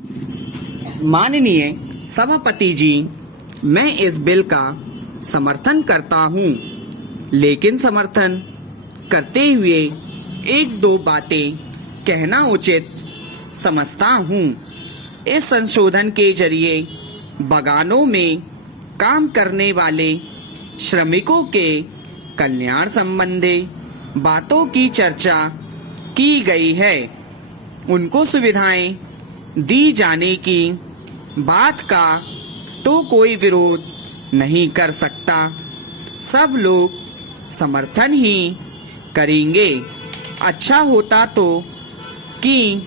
माननीय सभापति जी, मैं इस बिल का समर्थन करता हूं, लेकिन समर्थन करते हुए एक दो बातें कहना उचित समझता हूं। इस संशोधन के जरिए बागानों में काम करने वाले श्रमिकों के कल्याण संबंधी बातों की चर्चा की गई है। उनको सुविधाएं दी जाने की बात का तो कोई विरोध नहीं कर सकता, सब लोग समर्थन ही करेंगे। अच्छा होता तो कि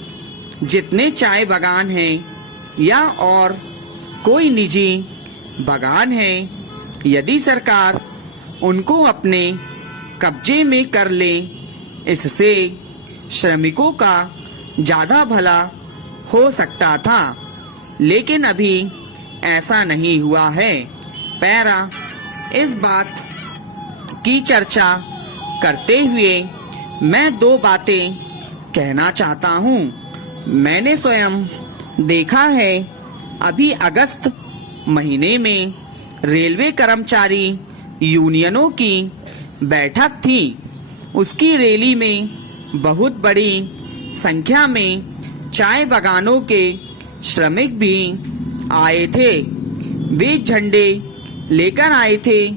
जितने चाय बागान हैं या और कोई निजी बागान है, यदि सरकार उनको अपने कब्जे में कर ले, इससे श्रमिकों का ज्यादा भला हो सकता था, लेकिन अभी ऐसा नहीं हुआ है। पैरा इस बात की चर्चा करते हुए मैं दो बातें कहना चाहता हूँ। मैंने स्वयं देखा है, अभी अगस्त महीने में रेलवे कर्मचारी यूनियनों की बैठक थी। उसकी रैली में बहुत बड़ी संख्या में चाय बागानों के श्रमिक भी आए थे। वे झंडे लेकर आए थे,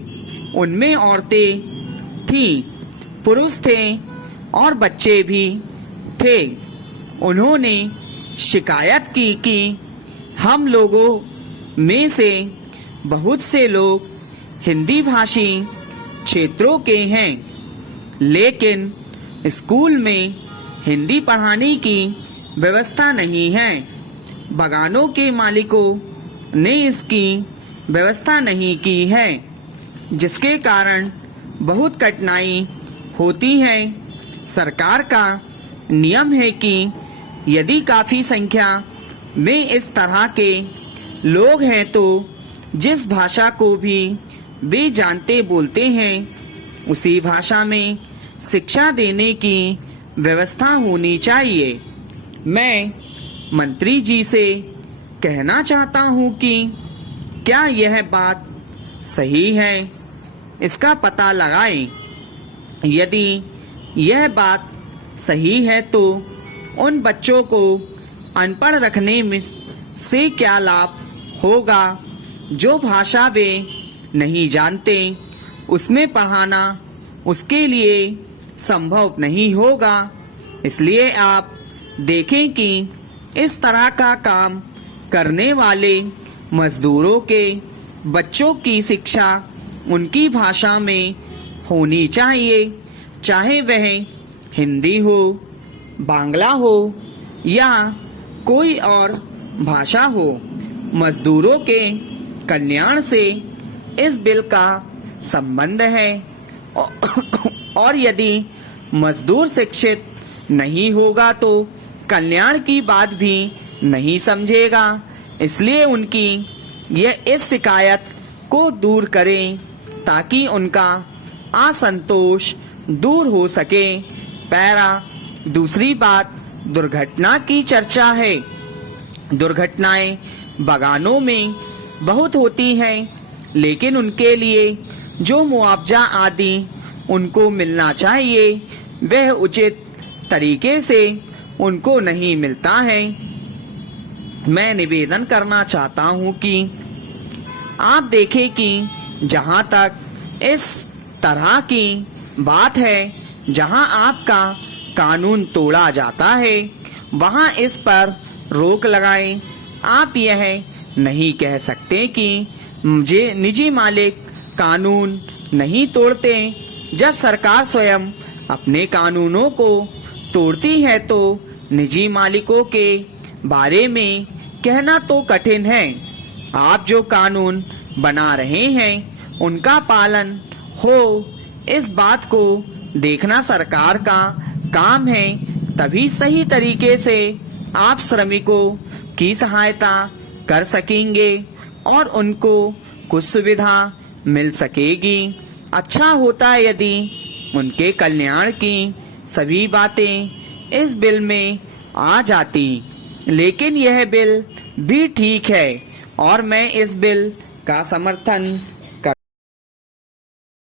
उनमें औरतें थी, पुरुष थे और बच्चे भी थे। उन्होंने शिकायत की कि हम लोगों में से बहुत से लोग हिंदी भाषी क्षेत्रों के हैं, लेकिन स्कूल में हिंदी पढ़ाने की व्यवस्था नहीं है। बागानों के मालिकों ने इसकी व्यवस्था नहीं की है, जिसके कारण बहुत कठिनाई होती है। सरकार का नियम है कि यदि काफी संख्या में इस तरह के लोग हैं तो जिस भाषा को भी वे जानते बोलते हैं, उसी भाषा में शिक्षा देने की व्यवस्था होनी चाहिए। मैं मंत्री जी से कहना चाहता हूं कि क्या यह बात सही है, इसका पता लगाएं। यदि यह बात सही है तो उन बच्चों को अनपढ़ रखने में से क्या लाभ होगा। जो भाषा वे नहीं जानते उसमें पढ़ाना उसके लिए संभव नहीं होगा। इसलिए आप देखें कि इस तरह का काम करने वाले मजदूरों के बच्चों की शिक्षा उनकी भाषा में होनी चाहिए, चाहे वह हिंदी हो, बांग्ला हो या कोई और भाषा हो। मजदूरों के कल्याण से इस बिल का संबंध है और यदि मजदूर शिक्षित नहीं होगा तो कल्याण की बात भी नहीं समझेगा। इसलिए उनकी यह इस शिकायत को दूर करें ताकि उनका असंतोष दूर हो सके। पैरा दूसरी बात दुर्घटना की चर्चा है। दुर्घटनाएं बागानों में बहुत होती हैं, लेकिन उनके लिए जो मुआवजा आदि उनको मिलना चाहिए वह उचित तरीके से उनको नहीं मिलता है। मैं निवेदन करना चाहता हूं कि आप देखें कि जहां तक इस तरह की बात है, जहां आपका कानून तोड़ा जाता है, वहां इस पर रोक लगाएं। आप यह नहीं कह सकते कि मुझे निजी मालिक कानून नहीं तोड़ते, जब सरकार स्वयं अपने कानूनों को तोड़ती है तो निजी मालिकों के बारे में कहना तो कठिन है। आप जो कानून बना रहे हैं उनका पालन हो, इस बात को देखना सरकार का काम है। तभी सही तरीके से आप श्रमिकों की सहायता कर सकेंगे और उनको कुछ सुविधा मिल सकेगी। अच्छा होता है यदि उनके कल्याण की सभी बातें इस बिल में आ जाती। लेकिन यह बिल भी ठीक है और मैं इस बिल का समर्थन